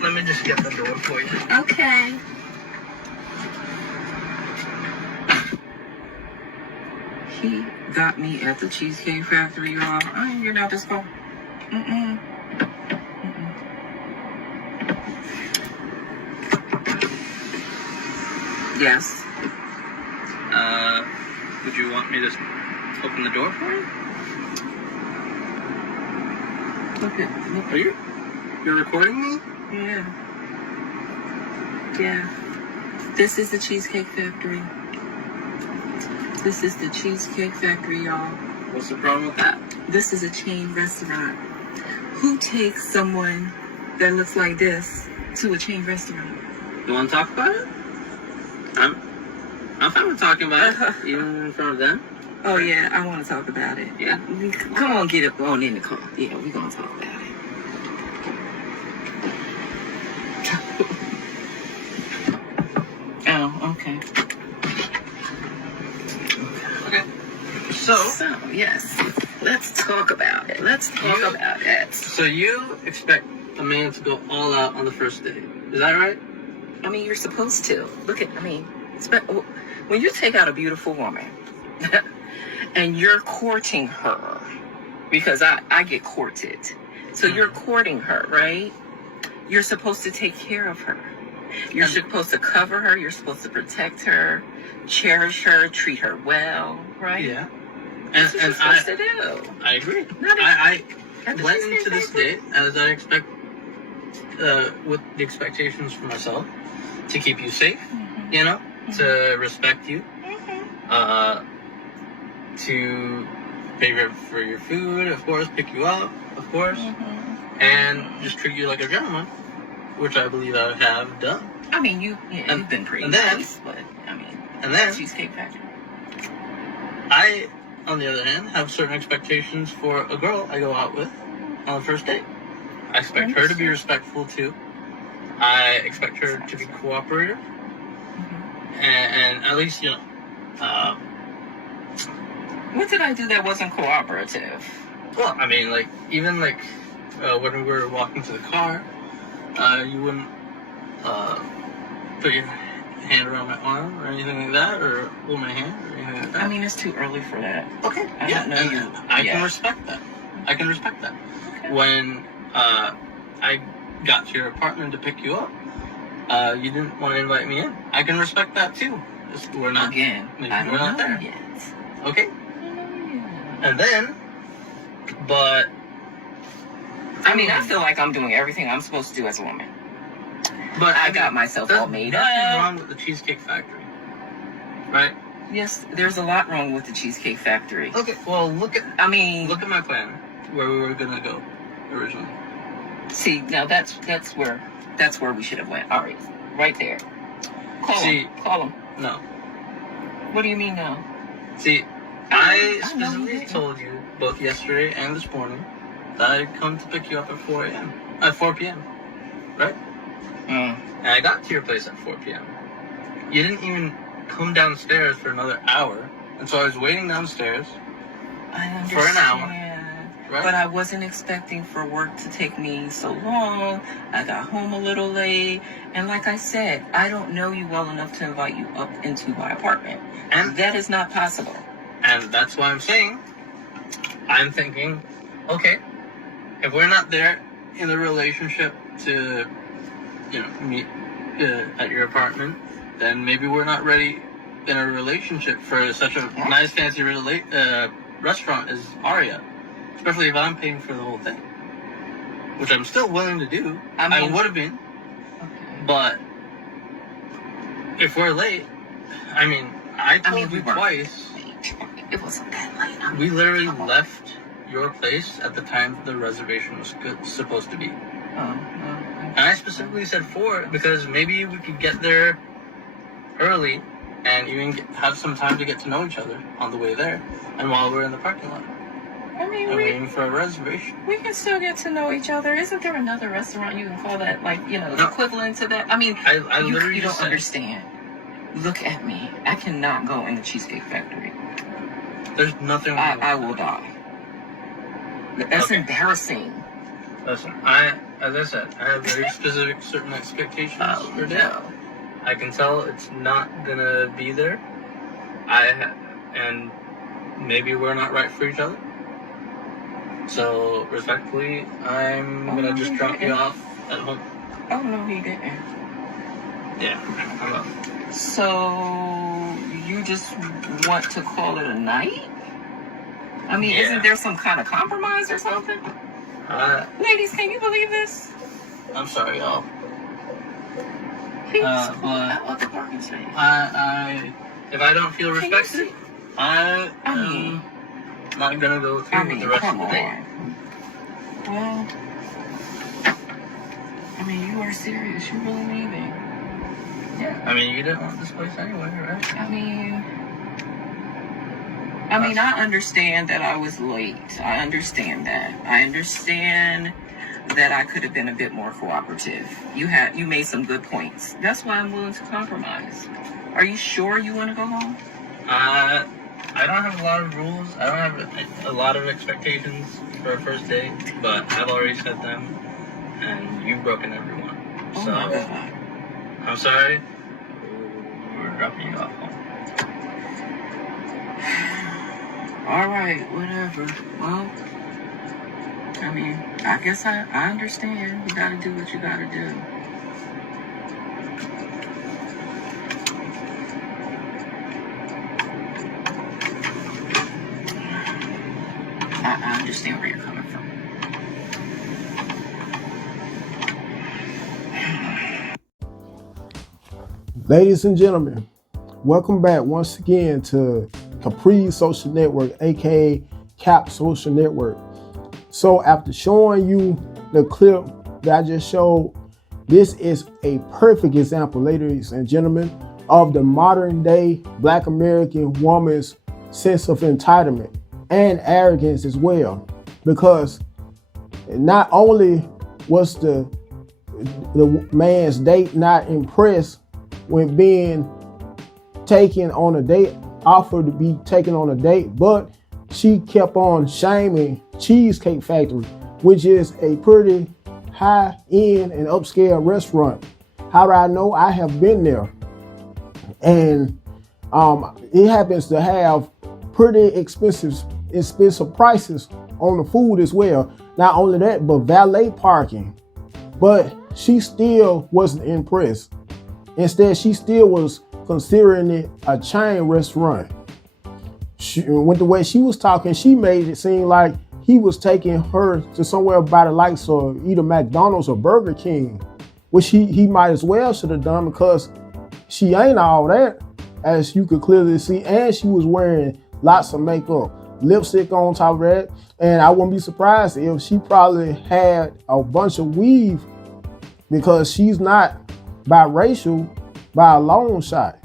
let me just get the door for you. Okay. He got me at the Cheesecake Factory, y'all. You're not this far. Mm-mm. Yes. Would you want me to open the door for you? Look. Are you? You're recording me? Yeah. Yeah. This is the Cheesecake Factory. This is the Cheesecake Factory, y'all. What's the problem with that? This is a chain restaurant. Who takes someone that looks like this to a chain restaurant? You want to talk about it? I'm fine with talking about it, even in front of them. Oh, yeah, I want to talk about it. Yeah. Come on, get up on in the car. Yeah, we're going to talk about it. Oh, okay. Okay. So, yes, let's talk about it. Let's talk about it. So you expect a man to go all out on the first date. Is that right? I mean, you're supposed to. When you take out a beautiful woman and you're courting her, because I get courted. So you're courting her, right? You're supposed to take care of her. You're supposed to cover her. You're supposed to protect her, cherish her, treat her well, right? Yeah. That's what you're supposed to do. I agree. I went into this date as I expect, with the expectations for myself, to keep you safe, you know, to respect you, to pay for your food, of course, pick you up, of course, and just treat you like a gentleman, which I believe I have done. I mean, you've been pretty nice, but I mean, and then Cheesecake Factory. I, on the other hand, have certain expectations for a girl I go out with on the first date. I expect her to be respectful too. I expect her to be cooperative, and at least, you know. What did I do that wasn't cooperative? Well, I mean, like, even like when we were walking to the car, you wouldn't put your hand around my arm or anything like that, or hold my hand or anything like that. I mean, it's too early for that. Okay. I don't know you. I can respect that. I can respect that. Okay. When I got to your apartment to pick you up, you didn't want to invite me in. I can respect that too. We're not again. We're not there yet. Okay. And then, but I mean, I feel like I'm doing everything I'm supposed to do as a woman. But I got myself all made up. There's nothing wrong with the Cheesecake Factory, right? Yes, there's a lot wrong with the Cheesecake Factory. Okay, well, look at my plan, where we were gonna go originally. See, now that's where we should have went. All right there. Call him. No. What do you mean no? See, I specifically told you both yesterday and this morning that I'd come to pick you up at 4 p.m. Right? And I got to your place at 4 p.m. You didn't even come downstairs for another hour, and so I was waiting downstairs for an hour. Right? But I wasn't expecting for work to take me so long. I got home a little late, and like I said, I don't know you well enough to invite you up into my apartment, and that is not possible. And that's why I'm saying, I'm thinking, okay, if we're not there in the relationship to, you know, meet at your apartment, then maybe we're not ready in a relationship for such a nice, fancy restaurant as Aria. Especially if I'm paying for the whole thing. Which I'm still willing to do. I would have been. Okay. But if we're late, I told you twice. It wasn't that late. We literally left your place at the time the reservation was supposed to be. And I specifically said 4 because maybe we could get there early and even have some time to get to know each other on the way there and while we're in the parking lot. I mean, I'm waiting for a reservation. We can still get to know each other. Isn't there another restaurant you can call that, like, you know, equivalent to that? I mean, I literally you don't understand. Look at me. I cannot go in the Cheesecake Factory. There's nothing wrong with I will die. That's embarrassing. Listen, I as I said, I have very specific certain expectations for date. No. I can tell it's not gonna be there. And maybe we're not right for each other. So respectfully, I'm gonna just drop you off at home. Oh no, he didn't. Yeah, I'm up. So you just want to call it a night? I mean, Yeah. Isn't there some kind of compromise or something? Ladies, can you believe this? I'm sorry, y'all. He's but out the parking space. If I don't feel respected, I am not gonna go through with the rest of the day. Well, I mean, you are serious. You really leaving? Yeah. I mean, you didn't want this place anyway, right? I mean, I understand that I was late. I understand that. I understand that I could have been a bit more cooperative. You made some good points. That's why I'm willing to compromise. Are you sure you want to go home? I don't have a lot of rules. I don't have a lot of expectations for a first date, but I've already set them, and you've broken every one. Oh so, my God. I'm sorry. We're dropping you off home. All right, whatever. Well, I mean, I guess I understand. You gotta do what you gotta do. I understand where you're coming from. Ladies and gentlemen, welcome back once again to Capri Social Network, aka Cap Social Network. So after showing you the clip that I just showed, this is a perfect example, ladies and gentlemen, of the modern day Black American woman's sense of entitlement and arrogance as well. Because not only was the man's date not impressed when being taken on a date, offered to be taken on a date, but she kept on shaming Cheesecake Factory, which is a pretty high-end and upscale restaurant. How do I know? I have been there. And it happens to have pretty expensive prices on the food as well. Not only that, but valet parking. But she still wasn't impressed. Instead, she still was considering it a chain restaurant. With the way she was talking, she made it seem like he was taking her to somewhere by the likes of either McDonald's or Burger King, which he might as well should have done, because she ain't all that, as you could clearly see, and she was wearing lots of makeup, lipstick on top of that, and I wouldn't be surprised if she probably had a bunch of weave, because she's not biracial by a long shot.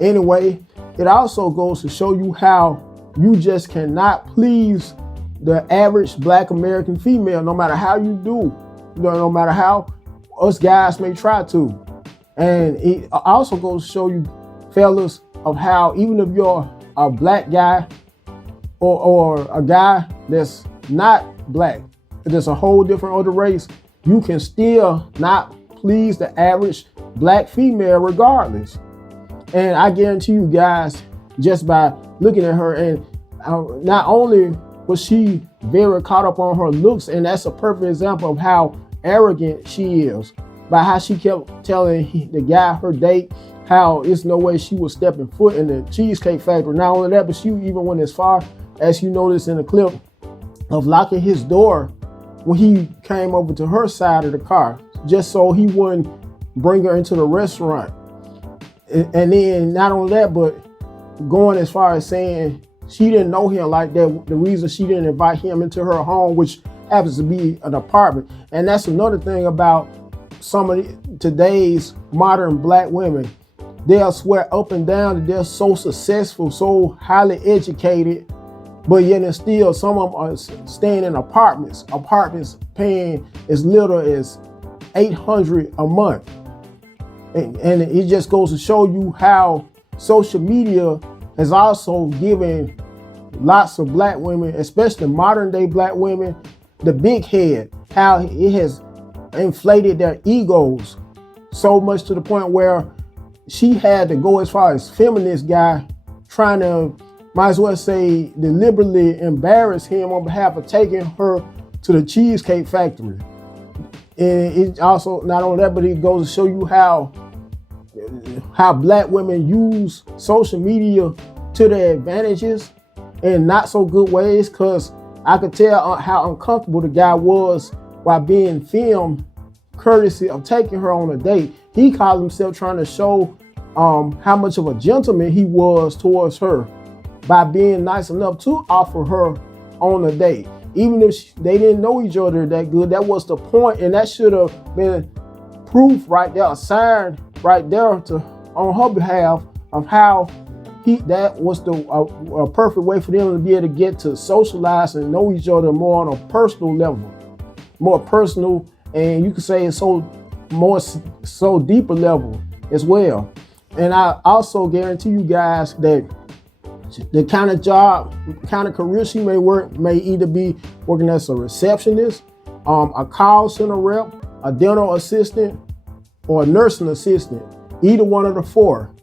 Anyway, it also goes to show you how you just cannot please the average Black American female, no matter how you do, no matter how us guys may try to. And it also goes to show you, fellas, of how even if you're a Black guy or a guy that's not Black, there's a whole different other race, you can still not please the average Black female regardless. And I guarantee you guys, just by looking at her, and not only was she very caught up on her looks, and that's a perfect example of how arrogant she is, by how she kept telling the guy, her date, how it's no way she was stepping foot in the Cheesecake Factory. Not only that, but she even went as far as you noticed in the clip of locking his door when he came over to her side of the car, just so he wouldn't bring her into the restaurant. And then not only that, but going as far as saying she didn't know him like that. The reason she didn't invite him into her home, which happens to be an apartment. And that's another thing about some of today's modern Black women. They'll swear up and down that they're so successful, so highly educated, but yet and still some of them are staying in apartments paying as little as $800 a month. And it just goes to show you how social media has also given lots of Black women, especially modern day Black women, the big head, how it has inflated their egos so much to the point where she had to go as far as feminist guy trying to, might as well say, deliberately embarrass him on behalf of taking her to the Cheesecake Factory. And it also, not only that, but it goes to show you how black women use social media to their advantages in not so good ways, because I could tell how uncomfortable the guy was while being filmed courtesy of taking her on a date. He called himself trying to show how much of a gentleman he was towards her by being nice enough to offer her on a date. Even if they didn't know each other that good, that was the point, and that should have been proof right there, a sign right there on her behalf of how that was the perfect way for them to be able to get to socialize and know each other more on a personal level, more personal, and you could say so deeper level as well. And I also guarantee you guys that the kind of job, kind of career she may work may either be working as a receptionist, a call center rep, a dental assistant, or a nursing assistant. Either one of the four.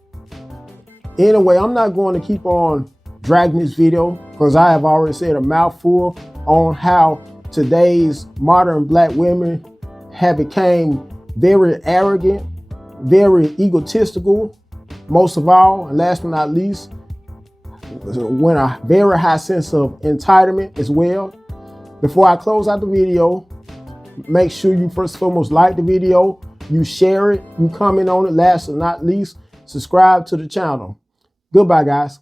Anyway, I'm not going to keep on dragging this video because I have already said a mouthful on how today's modern black women have become very arrogant, very egotistical, most of all, and last but not least, when a very high sense of entitlement as well. Before I close out the video, make sure you first and foremost like the video, you share it, you comment on it, last but not least, subscribe to the channel. Goodbye, guys.